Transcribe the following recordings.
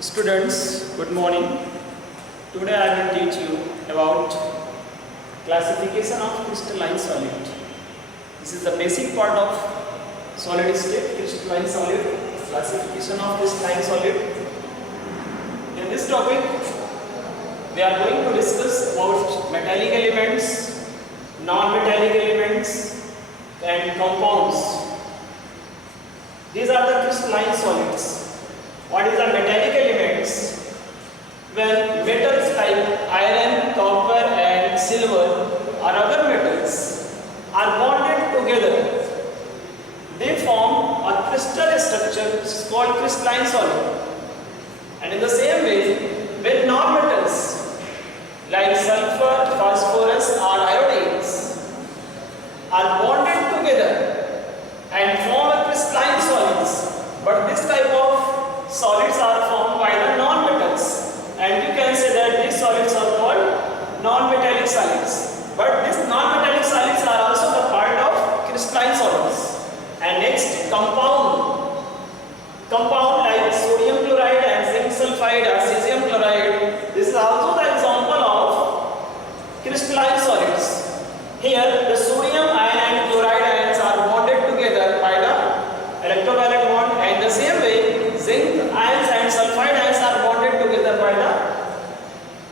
Students, good morning. Today I will teach you about classification of crystalline solid. This is the basic part of solid state, crystalline solid, classification of crystalline solid. In this topic, we are going to discuss about metallic elements, non-metallic elements and compounds. These are the crystalline solids. What is the metallic elements? When metals like iron, copper and silver or other metals are bonded together, they form a crystal structure which is called crystalline solid. And in the same way, when non-metals like sulfur, phosphorus or iodines are bonded together and form a crystalline solids, but this type of solids are formed by the non-metals, and you can say that these solids are called non-metallic solids. But these non-metallic solids are also the part of crystalline solids. And next, compound like sodium chloride and zinc sulfide or cesium chloride. This is also the example of crystalline solids. Here, the sodium ion and chloride ions are bonded together by the electrovalent bond, and the same way zinc ions and sulfide ions are bonded together by the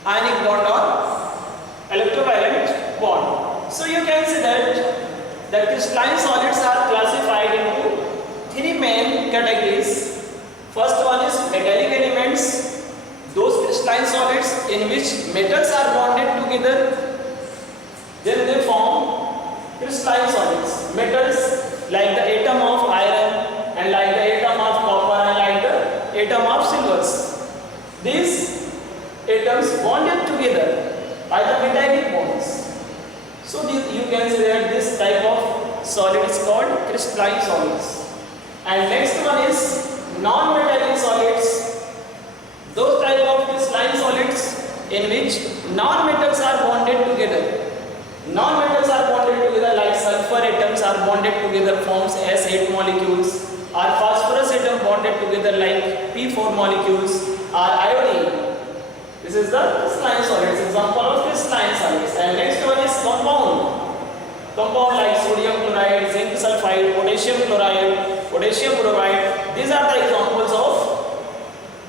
ionic bond or electrovalent bond. So you can see that the crystalline solids are classified into three main categories. First one is metallic elements, those crystalline solids in which metals are bonded together, then they form crystalline solids. Metals like the atom of iron and like the atom of copper and like the atom of silver. These atoms bonded together by the metallic bonds. So you can say that this type of solid is called crystalline solids. And next one is non-metallic solids. Those type of crystalline solids in which non-metals are bonded together. Non-metals are bonded together like sulfur atoms are bonded together forms S8 molecules, or phosphorus atom bonded together like P4 molecules, or iodine. This is the crystalline solids, example of crystalline solids. And next one is compound. Compound like sodium chloride, zinc sulfide, potassium chloride, potassium bromide. These are the examples of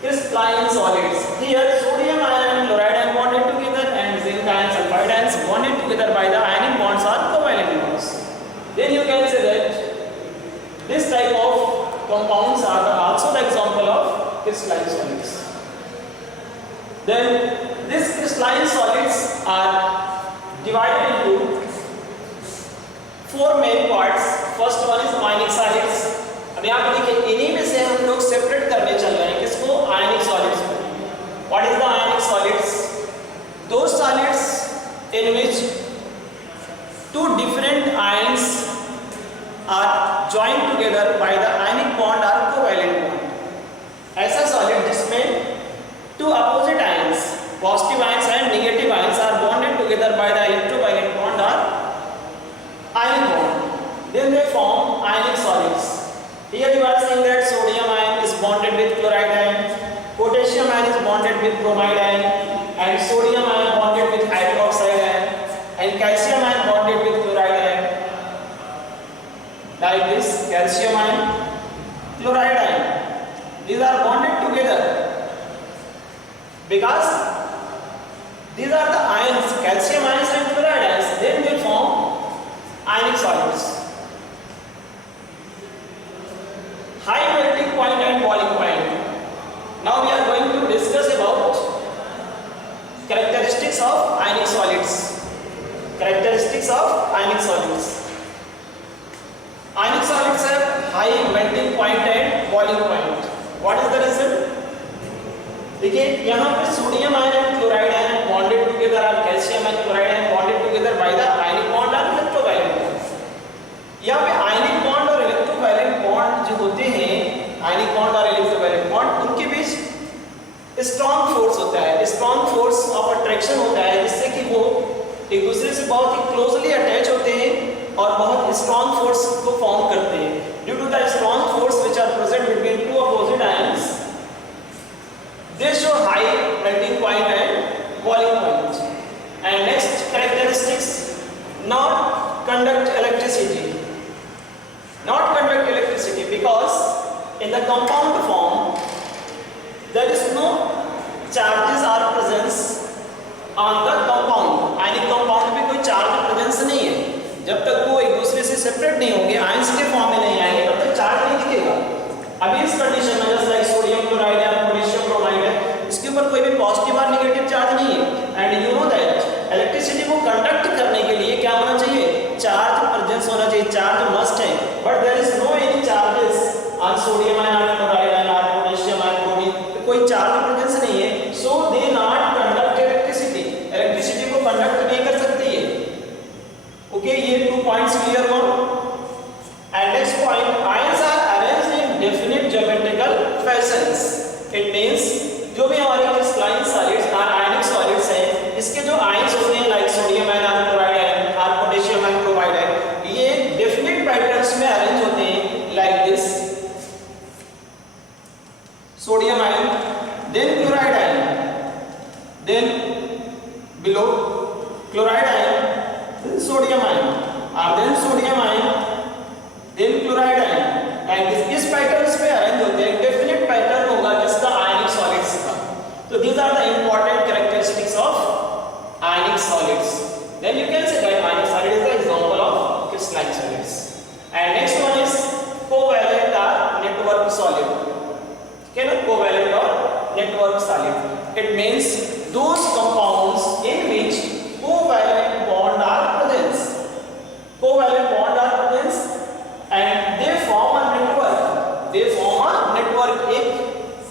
crystalline solids. Here sodium ion and chloride are bonded together and zinc ion sulfide ions bonded together by the ionic bonds or covalent bonds. Then you can say that this type of compounds are also the example of crystalline solids. Then these crystalline solids are divided into four main parts. First one is ionic solids. अब यहाँ पे देखिए इन्हीं में से हम लोग सेपरेट करने चल रहे हैं किसको, आयनिक सॉलिड्स को. What is the ionic solids? Those solids in which two different ions are joined together by the ionic bond or covalent bond. ऐसा सॉलिड जिसमें two opposite ions, positive ions and negative ions are bonded together by the electrovalent bond or ionic bond. Then they form ionic solids. Here you are seeing that sodium ion is bonded with chloride ion, potassium ion is bonded with bromide ion, and sodium ion bonded with hydroxide ion, and calcium ion bonded with chloride ion. Like this, calcium ion, chloride ion. These are bonded together because these are the ions, calcium ions and chloride ions. Then they form ionic solids. High melting point and boiling point. Now we are going to discuss about characteristics of ionic solids. Characteristics of ionic solids. Ionic solids have high melting point and boiling point. What is the reason? देखिए यहाँ पे sodium ion and chloride ion bonded together और calcium and chloride ion bonded together by the ionic bond और electrovalent bond. यहाँ पे ionic bond और electrovalent bond जो होते हैं, आयनिक बॉन्ड और इलेक्ट्रोवैलेंट बॉन्ड, उनके बीच स्ट्रॉन्ग फोर्स होता है, स्ट्रॉन्ग फोर्स ऑफ अट्रैक्शन होता है, जिससे कि वो एक दूसरे से बहुत ही क्लोजली अटैच होते हैं और बहुत स्ट्रॉन्ग फोर्स को फॉर्म करते हैं. Due to the strong force which are present between two opposite ions, because in the compound form there is no charges are presence on the compound, यानी कंपाउंड में कोई चार्ज प्रेजेंस नहीं है। जब तक वो एक दूसरे से सेपरेट नहीं होंगे, आयंस के फॉर्म में नहीं आएंगे, तब तक चार्ज नहीं दिखेगा। अभी इस कंडीशन में जैसे लाइक सोडियम क्लोराइड या पोटेशियम ब्रोमाइड है, इसके ऊपर कोई भी पॉजिटिव और नेगेटिव चार्ज नहीं है। And you know that electricity को कंडक्ट करने के लिए क्या होना चाहिए? चार्ज प्रेजेंस होना चाहिए, चार्ज मस्ट है। But there is no any charges on sodium ion chloride ion potassium ion chlorine, कोई चार्ज प्रेजेंस नहीं है। So they not conduct electricity, electricity को कंडक्ट नहीं कर सकती है। ओके, ये 2 पॉइंट्स क्लियर हो। And next point, ions are arranged in definite geometrical fashions. It means जो भी हमारे crystalline solids are ionic solids हैं, इसके जो आयंस होते हैं like sodium ion chloride ion और पोटेशियम आयन क्लोराइड आयन, ये डेफिनिट पैटर्न्स में अरेंज होते हैं like this. Sodium ion, then chloride ion, then below chloride ion, then sodium ion, or then sodium ion, then chloride ion, and इस पैटर्न्स पे अरेंज होते हैं। Definite pattern होगा जिसका आयनिक सॉलिड्स का। तो these are the important characteristics of ionic solids. Then you can say that ionic solid is the example of crystalline solids. And next one is covalent or network solid. Okay, no? Covalent or network solid. It means those compounds in which covalent bond are present, covalent bond are present and they form a network, they form a network। एक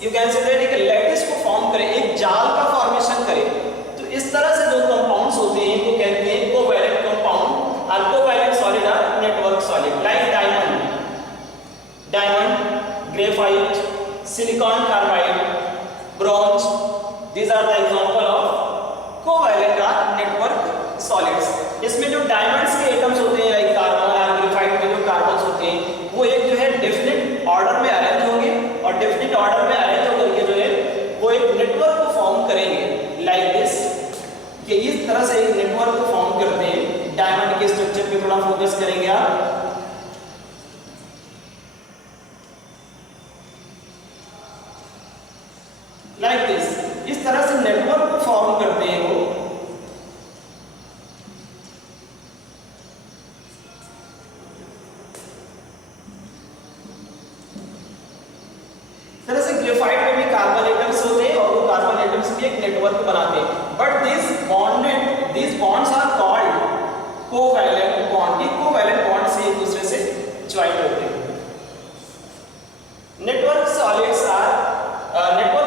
you can say that एक लैटिस को फॉर्म करे, एक जाल का फॉर्मेशन करे। तो इस तरह से जो कंपाउंड्स होते हैं वो कहते हैं कोवैलेंट कंपाउंड और कोवैलेंट सॉलिड और network solid. Like diamond, graphite, silicon carbide, bronze, these are the example of covalent or network solids। इसमें जो डायमंड्स के एटम्स होते हैं लाइक कार्बन और ग्रेफाइट में जो कार्बन्स होते हैं वो एक जो है डेफिनेट ऑर्डर में अरेंज होंगे और डेफिनेट ऑर्डर में अरेंज होकर के जो है वो एक नेटवर्क को फॉर्म करेंगे लाइक दिस। ये इस तरह से एक नेटवर्क को फॉर्म करते हैं। डायमंड के स्ट्रक्चर पे थोड़ा फोकस करेंगे आप। लाइक दिस, इस तरह से नेटवर्क को फॉर्म करते हैं वो। तरह से ग्रेफाइट में भी कार्बन एटम्स होते हैं और वो कार्बन एटम्स भी एक नेटवर्क बनाते हैं। But these bonds are called covalent bond। ये covalent bond से एक दूसरे से ज्वाइन होते हैं। नेटवर्क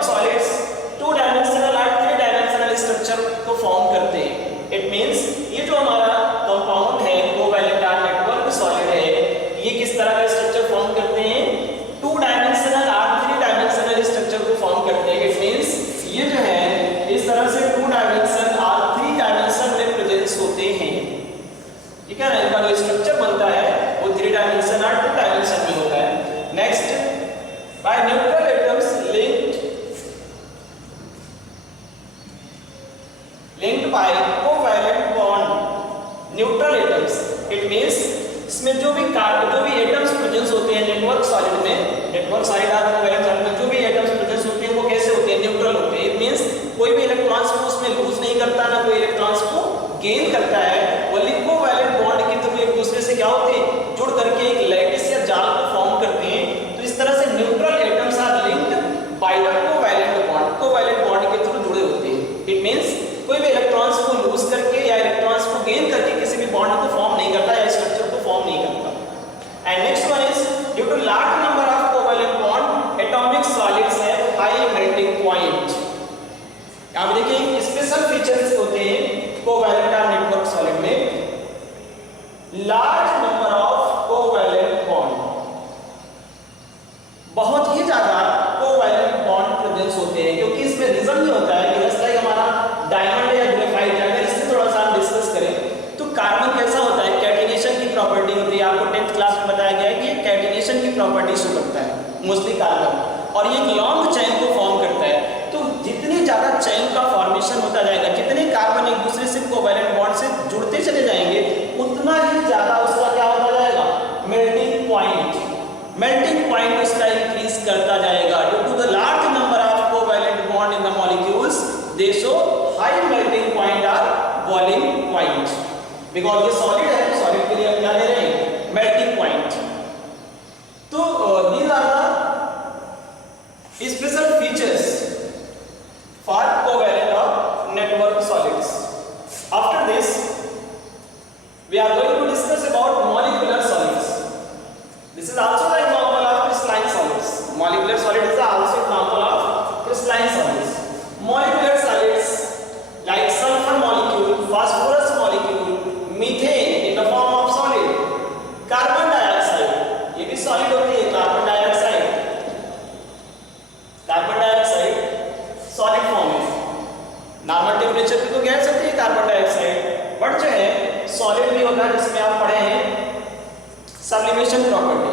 सॉलिड्स 2 डायमेंशनल और 3 डायमेंशनल स्ट्रक्चर को फॉर्म करते हैं। इट मींस ये जो हमारा कंपाउंड है कोवैलेंट और नेटवर्क सॉलिड है, ये किस तरह का स्ट्रक्चर फॉर्म करते हैं? 2 डायमेंशनल और 3 डायमेंशनल स्ट्रक्चर को फॉर्म करते हैं। इट मींस ये जो है इस तरह से 2 डायमेंशन और 3 डायमेंशन में प्रेजेंस होते हैं। ठीक है ना, इनका जो स्ट्रक्चर बनता है वो 3 डायमेंशन और 2 डायमेंशन में होता है। Next, by neutral atoms linked by covalent bond, neutral atoms. It means इसमें जो भी एटम्स प्रेजेंस होते हैं नेटवर्क सॉलिड में, नेटवर्क सॉलिड और कोवैलेंट सॉलिड में जो भी एटम्स प्रेजेंस होते हैं वो कैसे होते हैं? न्यूट्रल होते हैं। इट मींस कोई भी इलेक्ट्रॉन्स को उसमें लूज नहीं करता, ना कोई इलेक्ट्रॉन्स को गेन करता है। ओनली कोवैलेंट बॉन्ड के थ्रू एक दूसरे से क्या होते हैं? जुड़ करके एक लैटिस या जाल को फॉर्म करते हैं। तो इस तरह से neutral atoms are linked by the covalent bond, covalent bond के थ्रू जुड़े होते हैं। इट मींस कोई भी इलेक्ट्रॉन्स को लूज करके या इलेक्ट्रॉन्स को गेन करके किसी भी बॉन्ड को फॉर्म नहीं करता या स्ट्रक्चर को फॉर्म नहीं करता। And next one is due to large number of covalent bond atomic solids have high melting point. आप देखिए स्पेशल फीचर्स होते हैं कोवैलेंट और नेटवर्क सॉलिड में। Large number of covalent bond, बहुत ही ज्यादा कोवैलेंट बॉन्ड प्रेजेंस होते हैं, क्योंकि इसमें रीजन ये होता है कि जैसे हमारा डायमंड या ग्रेफाइट है, अगर इससे थोड़ा सा हम डिस्कस करें तो कार्बन कैसा होता है? कैटिनेशन की प्रॉपर्टी होती है। आपको 10th क्लास में बताया गया है कि ये कैटिनेशन की प्रॉपर्टी शो करता है मोस्टली कार्बन, और ये एक लॉन्ग चेन को फॉर्म करता है। तो जितनी ज्यादा चेन का फॉर्मेशन होता जाएगा, जितने कार्बन एक दूसरे से कोवैलेंट बॉन्ड से जुड़ते चले जाएंगे, उतना ही ज्यादा उसका क्या होता जाएगा? Melting point. मेल्टिंग पॉइंट उसका इंक्रीज करता जाएगा। Due to the large number of covalent bond in the molecules they show high melting point और बॉइलिंग पॉइंट। बिकॉज ये सॉलिड है, सॉलिड के लिए हम क्या ले रहे हैं, मेल्टिंग पॉइंट। तो these are the special features for covalent or network solids. After this we are going to discuss about molecular solids. This is also the example of crystalline solids. Molecular solid is also example of crystalline solids. Molecular solids like sulfur molecule, phosphorus molecule, methane in the form of solid, carbon dioxide, ये भी solid होती है, carbon dioxide, carbon dioxide solid form है। Normal temperature पे तो गैस होती है carbon dioxide, but जो है सॉलिड भी होता है, जिसमें आप पढ़े हैं सब्लिमेशन प्रॉपर्टी।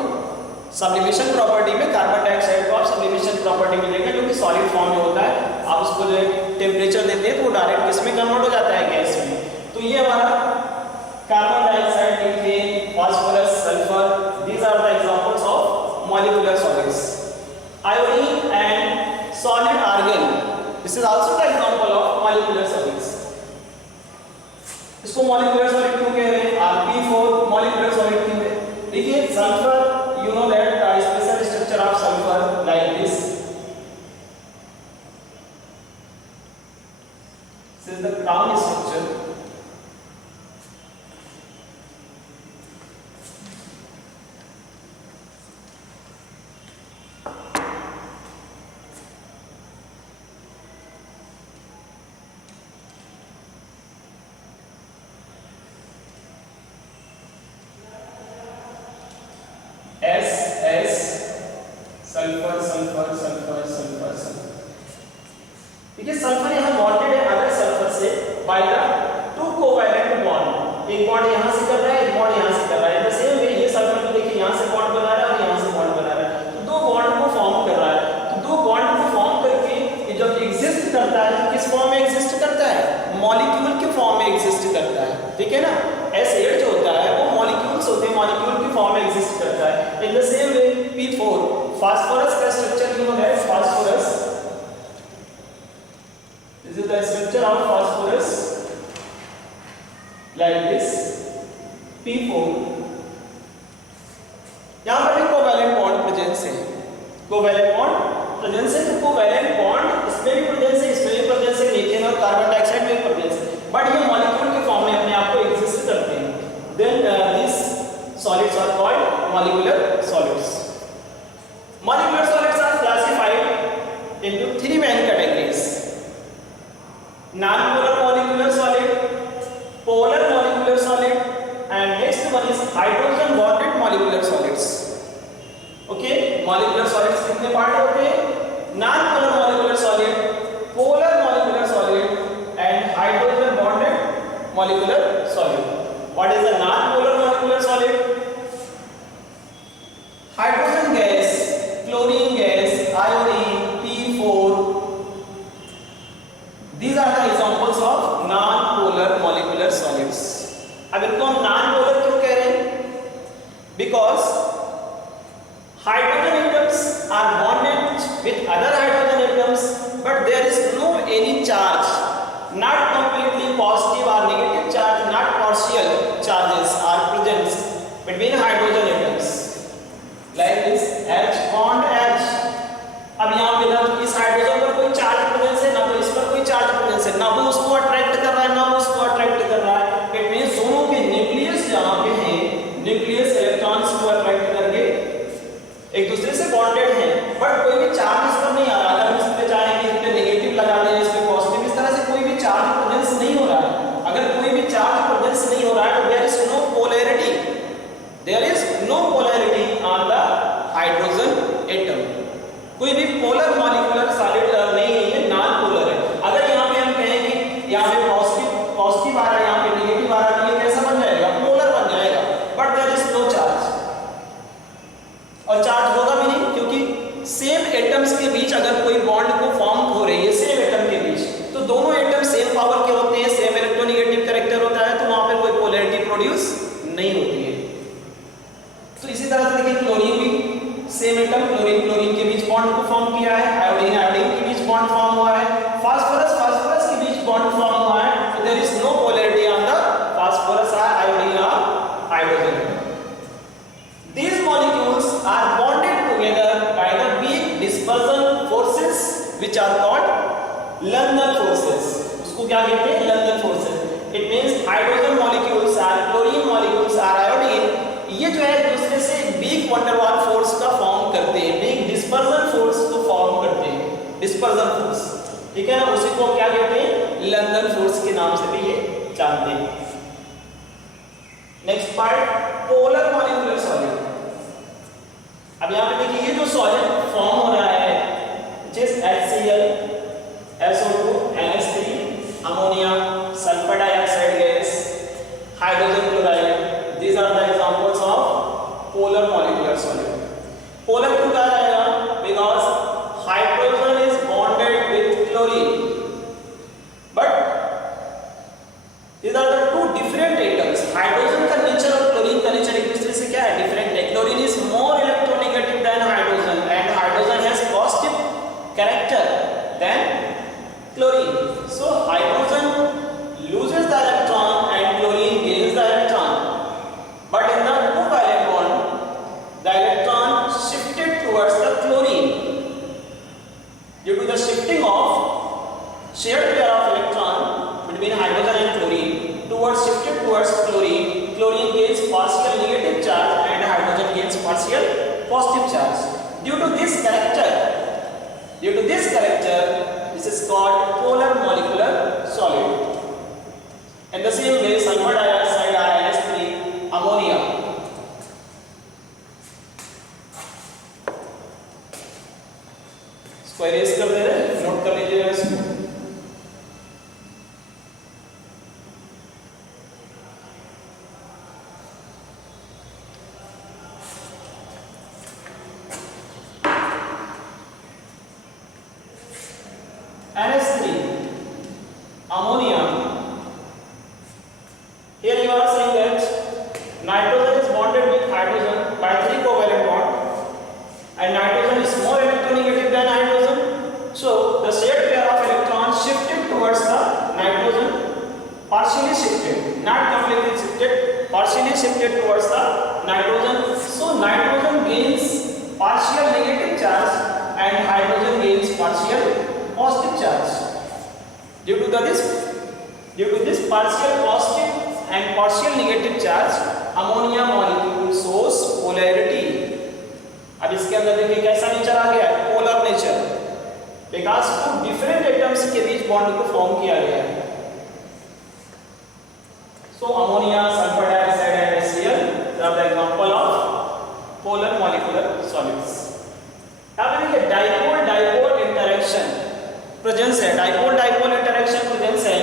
सब्लिमेशन प्रॉपर्टी में कार्बन डाइऑक्साइड को आप सब्लिमेशन प्रॉपर्टी मिलेगा जो कि सॉलिड फॉर्म में होता है। आप उसको जो टेम्परेचर देते हैं तो वो डायरेक्ट किसमें कन्वर्ट हो जाता है, गैस में। तो ये हमारा carbon dioxide, methane, phosphorus, sulphur, these are the examples of molecular solids. Iodine and solid argon, this is also the example of molecular solids. इसको मॉलिक्यूलर सॉलिड क्यों कह रहे हैं, Rp4 मॉलिक्यूलर सॉलिड क्यों है? देखिए sulphur, you know that the special structure of sulphur like this is the crown structure. Sulphur sulphur sulphur sulphur sulphur. देखिए सल्फर यहाँ बॉन्डेड है अदर सल्फर से by the two covalent bond. एक बॉन्ड यहाँ से कर रहा है, एक बॉन्ड यहाँ से कर रहा है। द सेम वे ये सल्फर को देखिए यहाँ से बॉन्ड बना रहा है और यहाँ से बॉन्ड बना रहा है, तो दो बॉन्ड को फॉर्म कर रहा है। तो दो बॉन्ड को फॉर्म करके ये जब एग्जिस्ट करता है तो किस फॉर्म में एग्जिस्ट करता है, मॉलिक्यूल के फॉर्म में एग्जिस्ट करता है, ठीक है ना। S8 जो होता है वो मॉलिक्यूल्स होते हैं, मॉलिक्यूल के फॉर्म में एग्जिस्ट करता है। In the same way P4 phosphorus का structure you know that phosphorus, this is the structure of phosphorus like this P4। यहां पर भी कोवैलेंट बॉन्ड प्रेजेंस है, कोवैलेंट बॉन्ड प्रेजेंस है। तो कोवैलेंट बॉन्ड इसमें भी प्रेजेंस है, इसमें भी प्रेजेंस है, मीथेन और कार्बन डाइऑक्साइड में भी प्रेजेंस है, बट ये मॉलिक्यूल के फॉर्म में अपने आप को एग्जिस्ट करते हैं। Then this solids are called molecular solids. Molecular solids are classified into three main categories: non-polar molecular solid, polar molecular solid, and next one is hydrogen bonded molecular solids. Okay, molecular solids कितने पार्ट होते हैं? Non-polar molecular solid, polar molecular solid, and hydrogen bonded molecular solid. What is the non-polar molecular solid? Hydrogen gas, chlorine gas, iodine, P4. These are the examples of non-polar molecular solids. अब इनको हम non-polar क्यों कह रहे हैं? Because hydrogen atoms are bonded with other hydrogen atoms, but there is no any charge, not completely positive or negative charge, not partial charges are present between hydrogen atoms. Like this H bond H। अब यहाँ पे ना तो इस हाइड्रोजन पर कोई charge presence है, ना तो इस पर कोई चार्ज प्रेजेंस है, ना वो उसको अट्रैक्ट कर रहा है ना वो उसको अट्रैक्ट कर रहा है। इट मींस दोनों के न्यूक्लियस जहाँ पे हैं, न्यूक्लियस इलेक्ट्रॉन्स को अट्रैक्ट करके एक दूसरे से बॉन्डेड हैं, बट कोई भी चार्ज इस पर नहीं आ रहा। अगर हम इस पे चाहेंगे इस पे नेगेटिव लगा दें, इस पे पॉजिटिव, इस तरह से कोई भी चार्ज प्रेजेंस नहीं हो रहा है। अगर कोई भी चार्ज प्रेजेंस नहीं हो रहा है तो there is no polarity, there is no polarity on the hydrogen atom. कोई भी पोलर मॉलिक्यूलर सॉलिड नहीं है, ये नॉन पोलर है। अगर यहाँ पे हम कहें कि यहाँ पे पॉजिटिव आ रहा है, यहाँ पे नेगेटिव आ रहा है, तो ये कैसा बन जाएगा, पोलर बन जाएगा, but there is no charge. और चार्ज होगा भी नहीं क्योंकि सेम एटम्स के बीच अगर कोई बॉन्ड को फॉर्म हो रही है सेम एटम के बीच, तो दोनों एटम सेम पावर के होते हैं, सेम इलेक्ट्रोनेगेटिव कैरेक्टर होता है, तो वहां पर कोई पोलैरिटी प्रोड्यूस नहीं होती है। तो इसी तरह से देखिए क्लोरीन भी बॉन्ड को फॉर्म किया है, आयोडीन आयोडीन के बीच बॉन्ड फॉर्म हुआ है, फास्फोरस फास्फोरस के बीच बॉन्ड फॉर्म हुआ है, so there is no polarity on the phosphorus or iodine or hydrogen. These molecules are bonded together by the weak dispersion forces which are called London forces. उसको क्या कहते हैं? London forces. It means hydrogen molecules or chlorine molecules or iodine, ये जो है दूसरे से weak van der Waals force का फॉर्म करते हैं, weak dispersion force को फॉर्म करते हैं, dispersion force, ठीक है ना, उसी को क्या कहते हैं? लंदन फोर्स के नाम से भी ये जानते हैं. Next part, polar molecular solid. अब यहाँ पे देखिए ये जो सॉलिड फॉर्म हो रहा है, जिस HCl, SO2, NH3, ammonia, sulphur dioxide gas, hydrogen chloride, these are the examples of polar molecular solid. Polar क्यों कहा जाएगा? Because hydrogen is bonded with chlorine, but these are the two different atoms. Hydrogen का नेचर और क्लोरीन का नेचर एक दूसरे से क्या है? डिफरेंट है. Chlorine is more electronegative than hydrogen, and hydrogen has positive character than chlorine. So hydrogen loses the electron and chlorine gains the electron. But in the two-valent bond, the electron shifted towards the chlorine. Due to the shifting of shared pair of electron between hydrogen and chlorine shifted towards chlorine, chlorine gains partial negative charge and hydrogen gains partial positive charge. Due to this character, this is called polar molecular solid. In the same way, sulfur dioxide or NH3, ammonia, इसको इरेज कर दे रहे, नोट कर लीजिएगा इसको. NH3, ammonia. Here you are saying that nitrogen is bonded with hydrogen by 3 covalent bond, and nitrogen is more electronegative than hydrogen. So the shared pair of electrons shifted towards the nitrogen, partially shifted, not completely shifted, partially shifted towards the nitrogen. So nitrogen gains partial negative charge and hydrogen gains partial positive charge. Due to this partial positive and partial negative charge, ammonia molecule shows polarity. अब इसके अंदर देखिए कैसा नेचर आ गया है? Polar nature, because two different atoms के बीच बॉन्ड को फॉर्म किया गया है. So ammonia, sulphur dioxide and HCl are the example of polar molecular solids. अब देखिए डाइपोल डाइपोल इंटरेक्शन प्रेजेंस है, डाइपोल डाइपोल इंटरेक्शन प्रेजेंस है.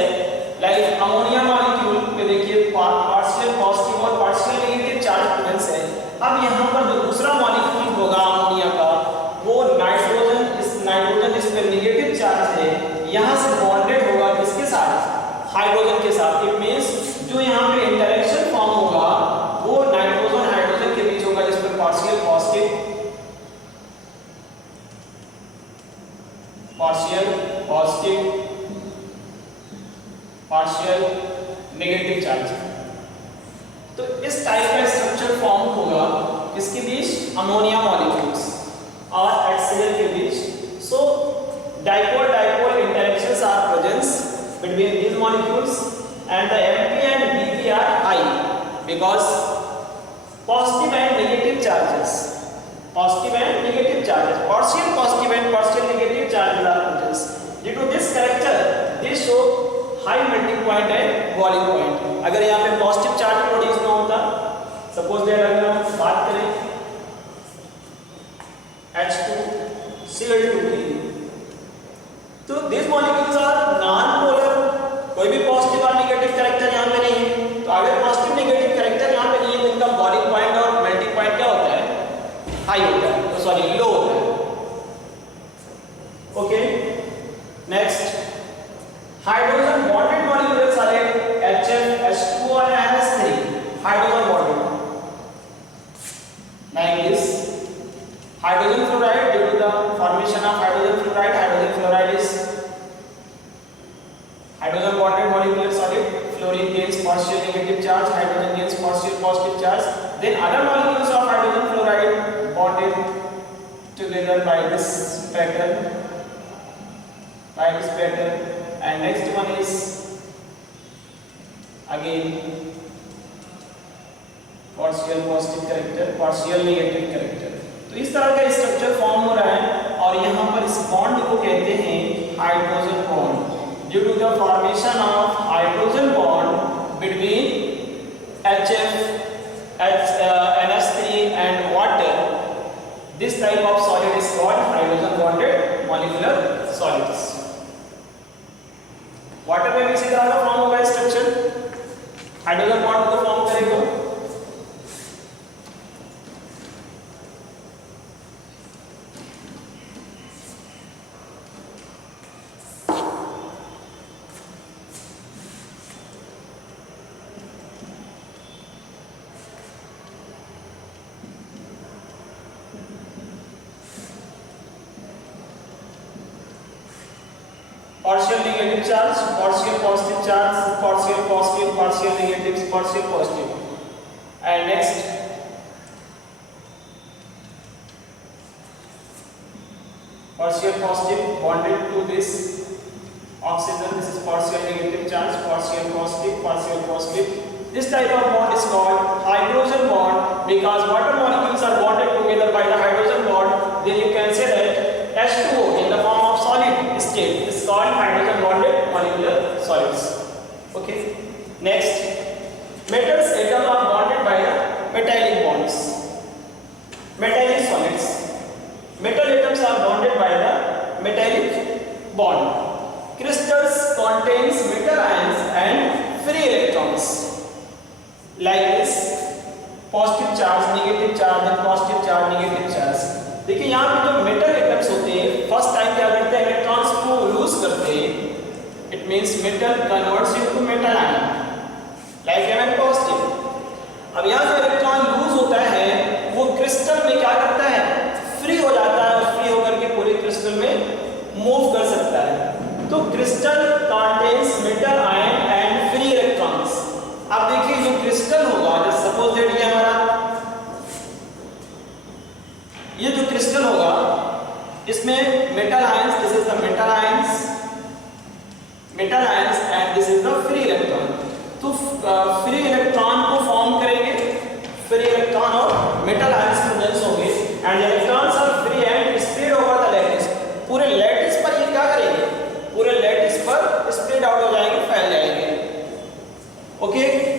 लाइक अमोनिया मॉलिक्यूल पे देखिए पार्शियल पॉजिटिव और पार्शियल नेगेटिव चार्ज प्रेजेंस है. अब यहाँ पर जो दूसरा मॉलिक्यूल होगा अमोनिया का, वो नाइट्रोजन इस पे नेगेटिव चार्ज है, यहाँ से बॉन्डेड होगा किसके साथ? हाइड्रोजन के साथ. इट मींस जो यहाँ पे इंटरेक्शन फॉर्म होगा वो नाइट्रोजन हाइड्रोजन के बीच होगा, जिस पे partial positive, partial negative charge. तो इस टाइप का स्ट्रक्चर फॉर्म होगा किसके बीच? अमोनिया मॉलिक्यूल्स और HCl के बीच. So dipole dipole interactions are present between these molecules and the MP and BP are high because positive and negative charges, partial positive and partial negative charges are present. Due to this character, they show high melting point and boiling point. अगर यहाँ पे positive charge produce ना होता, suppose that अगर हम बात करें H2Cl2 की, तो this molecules are non polar, कोई भी पॉजिटिव और नेगेटिव कैरेक्टर यहाँ पे नहीं है. तो अगर पॉजिटिव नेगेटिव कैरेक्टर यहाँ पे नहीं है तो इनका बॉइलिंग पॉइंट और मेल्टिंग पॉइंट क्या होता है? हाई होता है, तो सॉरी लो होता है. Okay, next hydrogen bonded molecular solid HF, H2 और NH3, hydrogen bonded like this. Hydrogen fluoride due to the formation formation of hydrogen fluoride. Hydrogen fluoride is hydrogen bonded molecular solid. Fluorine gains partial negative charge, hydrogen gains partial positive charge. Then other molecules of hydrogen fluoride bonded together by this pattern. And next one is again partial positive character, partial negative character. तो इस तरह का structure form हो रहा है और यहाँ पर इस बॉन्ड को कहते हैं hydrogen bond. Due to the formation of hydrogen bond between HF, NH3 and water, this type of solid is called hydrogen bonded molecular solids. Water में भी इसी तरह का फॉर्म होगा स्ट्रक्चर, हाइड्रोजन बॉन्ड को फॉर्म करेगा. Partial negative charge, partial positive charge, partial positive, partial negative, partial positive. And next, partial positive bonded to this oxygen. This is partial negative charge, partial positive, partial positive. This type of bond is called hydrogen bond because water molecules are bonded together by the hydrogen bond. Then you can say that H2O in the form of solid state is called hydrogen bonded molecular solids. Okay. Next, metals atoms are bonded by the metallic bonds. Metallic solids. Metal atoms are bonded by the metallic bond. Crystals contains metal ions and free electrons. Like this, positive charge, negative charge, and positive charge, negative charge. देखिए यहाँ पे जो metal atoms होते हैं first time क्या करते हैं, इलेक्ट्रॉन्स को लूज करते हैं. It means metal converts into metal ion like M positive. अब यहाँ जो इलेक्ट्रॉन लूज होता है वो क्रिस्टल में क्या करता है, फ्री हो जाता है और फ्री होकर के पूरे क्रिस्टल में मूव कर सकता है. तो crystal contains metal ion and free electrons. अब देखिए जो क्रिस्टल होगा, जैसे सपोज दैट ये हमारा ये जो क्रिस्टल होगा इसमें metal ions, this is the metal ions and this is the free electron. तो फ्री इलेक्ट्रॉन को फॉर्म करेंगे, फ्री इलेक्ट्रॉन और मेटल आयंस प्रेजेंस होंगे and electrons are free and spread over the lattice. पूरे लैटिस पर ये क्या करेंगे, पूरे लैटिस पर स्प्रेड आउट हो जाएंगे, फैल जाएंगे. ओके.